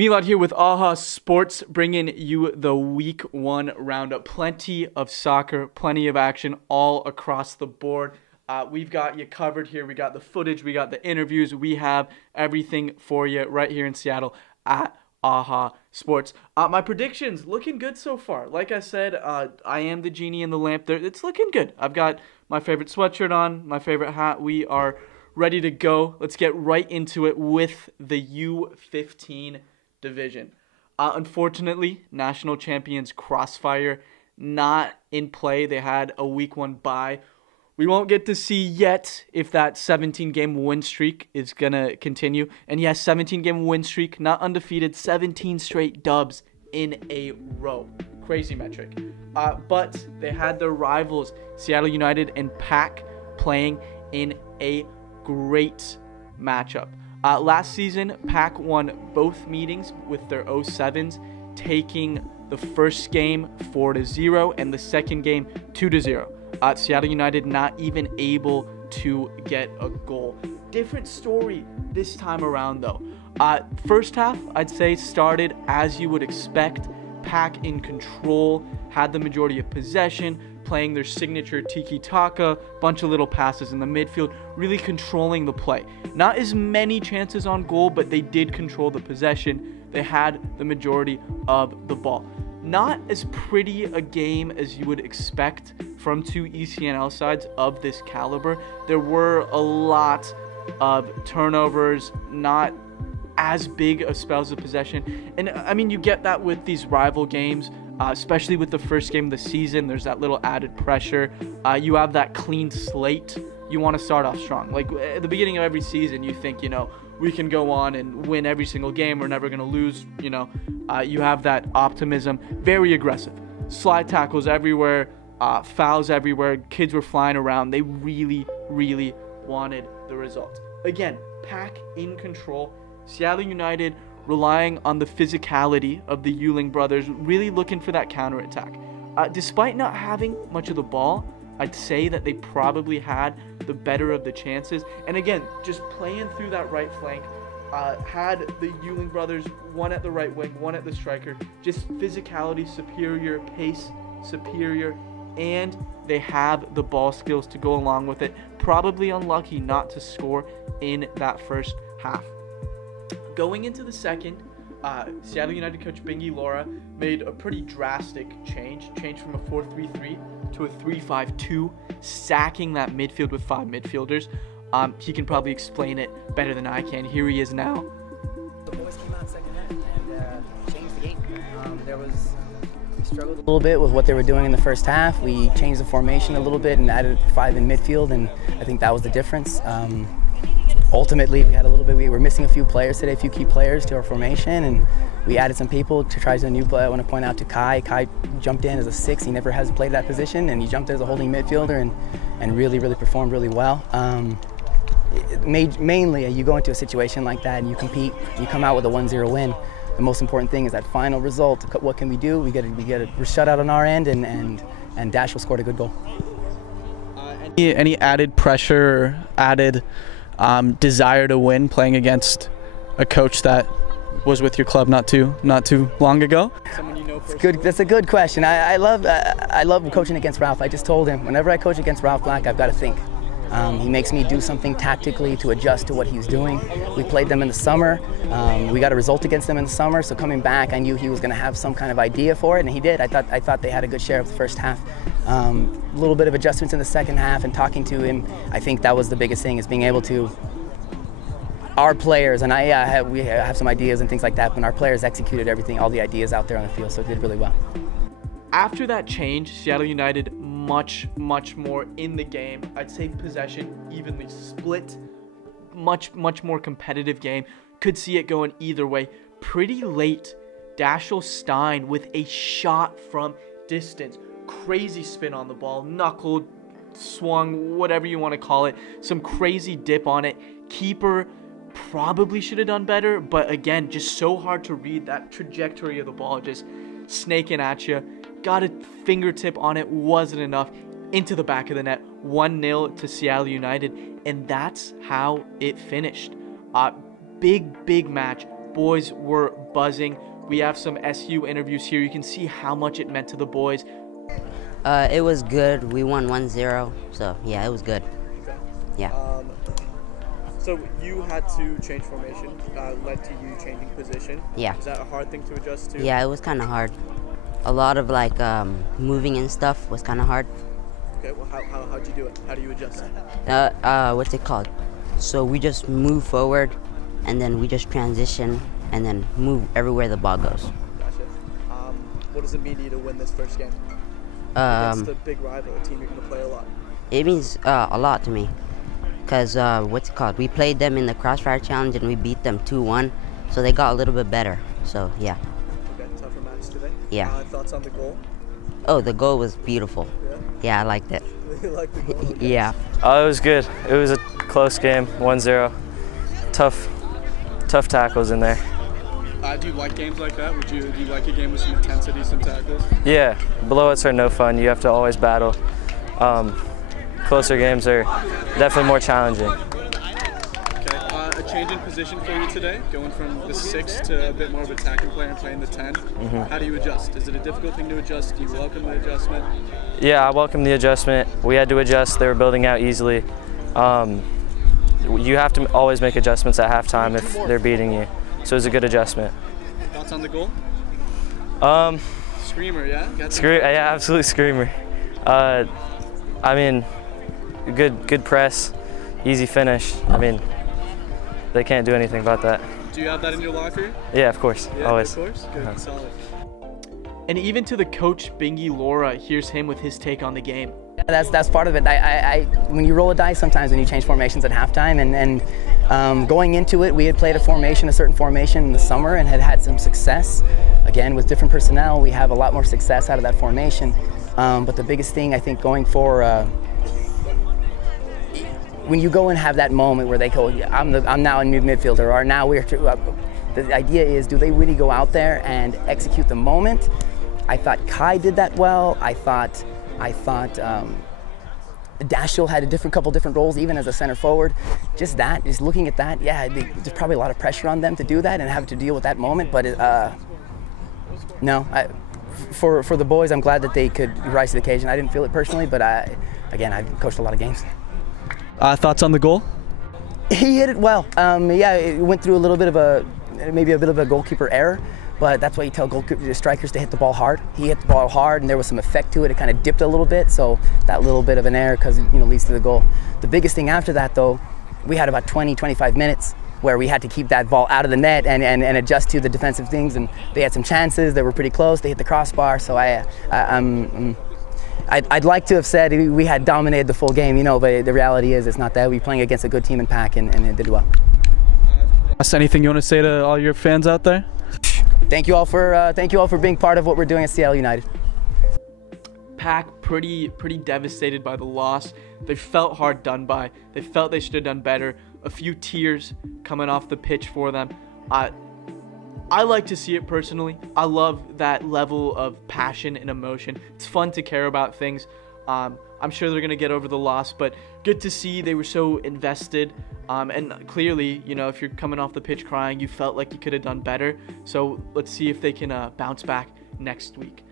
Milad here with AHA Sports, bringing you the Week 1 roundup. Plenty of soccer, plenty of action all across the board. We've got you covered here. We got the footage, we got the interviews. We have everything for you right here in Seattle at AHA Sports. My predictions looking good so far. Like I said, I am the genie in the lamp there. It's looking good. I've got my favorite sweatshirt on, my favorite hat. We are ready to go. Let's get right into it with the U15 division. Unfortunately, national champions Crossfire not in play. They had a week 1 bye. We won't get to see yet if that 17-game win streak is going to continue. And yes, 17-game win streak, not undefeated, 17 straight dubs in a row. Crazy metric. But they had their rivals, Seattle United and PAC, playing in a great matchup. Last season, PAC won both meetings with their 07s, taking the first game 4-0 and the second game 2-0. Seattle United not even able to get a goal. Different story this time around though. First half, I'd say, started as you would expect. PAC in control, had the majority of possession, playing their signature tiki-taka, bunch of little passes in the midfield, really controlling the play. Not as many chances on goal, but they did control the possession. They had the majority of the ball. Not as pretty a game as you would expect from two ECNL sides of this caliber. There were a lot of turnovers, not as big of spells of possession. And I mean, you get that with these rival games, especially with the first game of the season. There's that little added pressure. You have that clean slate. You want to start off strong. Like at the beginning of every season, you think, we can go on and win every single game. We're never going to lose. You have that optimism. Very aggressive. Slide tackles everywhere. Fouls everywhere. Kids were flying around. They really, really wanted the result. Again, PAC in control. Seattle United relying on the physicality of the Yuling brothers, really looking for that counterattack. Despite not having much of the ball, I'd say that they probably had the better of the chances. And again, just playing through that right flank, had the Yuling brothers, one at the right wing, one at the striker, just physicality superior, pace superior, and they have the ball skills to go along with it. Probably unlucky not to score in that first half. Going into the second, Seattle United coach Bingy Laura made a pretty drastic change from a 4-3-3 to a 3-5-2, sacking that midfield with 5 midfielders. He can probably explain it better than I can. Here he is now. The boys came out second half and changed the game. We struggled a little bit with what they were doing in the first half. We changed the formation a little bit and added 5 in midfield, and I think that was the difference. Ultimately, we were missing a few players today, a few key players to our formation, and we added some people to try some new play. I want to point out to Kai. Kai jumped in as a 6. He never has played that position, and he jumped in as a holding midfielder and really performed really well. Mainly, you go into a situation like that and you compete, you come out with a 1-0 win. The most important thing is that final result. What can we do? We're shut out on our end, and Dashel scored a good goal. Any added pressure, added desire to win playing against a coach that was with your club not too long ago? Someone you know personally? That's a good question. I love coaching against Ralph. I just told him whenever I coach against Ralph Black, I've got to think. He makes me do something tactically to adjust to what he's doing. We played them in the summer. We got a result against them in the summer, so coming back, I knew he was going to have some kind of idea for it, and he did. I thought they had a good share of the first half. A little bit of adjustments in the second half, and talking to him, I think that was the biggest thing, is being able to, our players, and we have some ideas and things like that, when our players executed everything, all the ideas out there on the field, so it did really well. After that change, Seattle United much more in the game. I'd say possession evenly split, much more competitive game. Could see it going either way. Pretty late, Dashel Stein with a shot from distance. Crazy spin on the ball, knuckled, swung, whatever you want to call it. Some crazy dip on it. Keeper probably should have done better, but again, just so hard to read that trajectory of the ball, just snaking at you. Got a fingertip on it, wasn't enough. Into the back of the net, 1-0 to Seattle United, and that's how it finished. Big match. boys were buzzing. We have some SU interviews here. You can see how much it meant to the boys. It was good. We won 1-0, so yeah, it was good. Okay. Yeah. So you had to change formation, led to you changing position. Yeah. Is that a hard thing to adjust to? Yeah, it was kind of hard. A lot of like moving and stuff was kind of hard. Okay, well how'd you do it? How do you adjust? What's it called? So we just move forward, and then we just transition, and then move everywhere the ball goes. Gotcha. What does it mean to you to win this first game? Against a big rival, a team you're going to play a lot. It means a lot to me, because what's it called? We played them in the Crossfire Challenge, and we beat them 2-1, so they got a little bit better. So yeah. Okay, tougher match today. Yeah. Thoughts on the goal? Oh, the goal was beautiful. Yeah. Yeah, I liked it. You like the goal? Okay. Yeah. It was good. It was a close game, 1-0. Tough tackles in there. Do you like games like that? Do you like a game with some intensity, some tackles? Yeah, blowouts are no fun. You have to always battle. Closer games are definitely more challenging. Okay, a change in position for you today, going from the 6 to a bit more of a attacking player and playing the 10. How do you adjust? Is it a difficult thing to adjust? Do you welcome the adjustment? Yeah, I welcome the adjustment. We had to adjust. They were building out easily. You have to always make adjustments at halftime if they're beating you. So it was a good adjustment. Thoughts on the goal? Screamer, yeah? Yeah, absolute screamer. I mean, good press, easy finish. I mean, they can't do anything about that. Do you have that in your locker? Yeah, of course, Yeah, always. Of course, good, solid. And even to the coach, Bingy Laura, here's him with his take on the game. That's part of it. When you roll a dice sometimes when you change formations at halftime, and going into it, we had played a certain formation in the summer and had had some success. Again, with different personnel, we have a lot more success out of that formation. But the biggest thing, I think, going for when you go and have that moment where they go, I'm now a new midfielder, or now we're. The idea is, do they really go out there and execute the moment? I thought Kai did that well. I thought Dashiell had couple different roles, even as a center forward. Just looking at that, yeah, there's probably a lot of pressure on them to do that and have to deal with that moment. But no, for the boys, I'm glad that they could rise to the occasion. I didn't feel it personally, but again, I've coached a lot of games. Thoughts on the goal? He hit it well. Yeah, it went through maybe a bit of a goalkeeper error. But that's why you tell strikers to hit the ball hard. He hit the ball hard, and there was some effect to it. It kind of dipped a little bit, so that little bit of an error leads to the goal. The biggest thing after that, though, we had about 20-25 minutes where we had to keep that ball out of the net and adjust to the defensive things. And they had some chances. They were pretty close. They hit the crossbar. So I'd like to have said we had dominated the full game, but the reality is it's not that. We're playing against a good team in PAC, and it did well. Anything you want to say to all your fans out there? Thank you all for being part of what we're doing at Seattle United. PAC pretty devastated by the loss. They felt hard done by. They felt they should have done better. A few tears coming off the pitch for them. I like to see it personally. I love that level of passion and emotion. It's fun to care about things. I'm sure they're going to get over the loss, but good to see they were so invested. And clearly, if you're coming off the pitch crying, you felt like you could have done better. So let's see if they can bounce back next week.